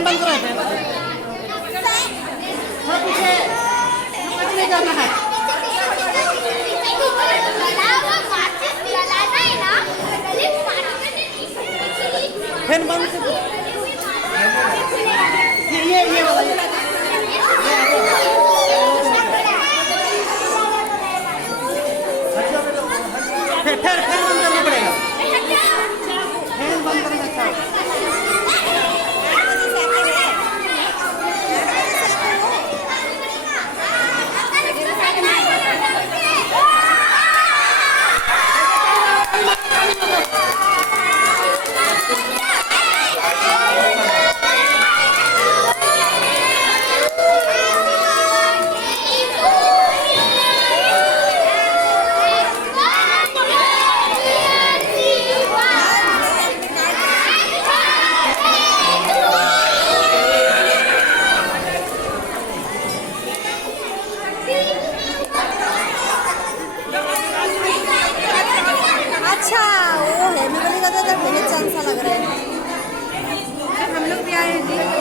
फैन बंद करो फैन थोड़ा पीछे नहीं जाना है फैन बंद कर ये वाला फैन बंद करना पड़ेगा फैन बंद करना था अच्छा वो है मैं बोली का तो बहुत अच्छा लग रहा है हम लोग भी आए हैं जी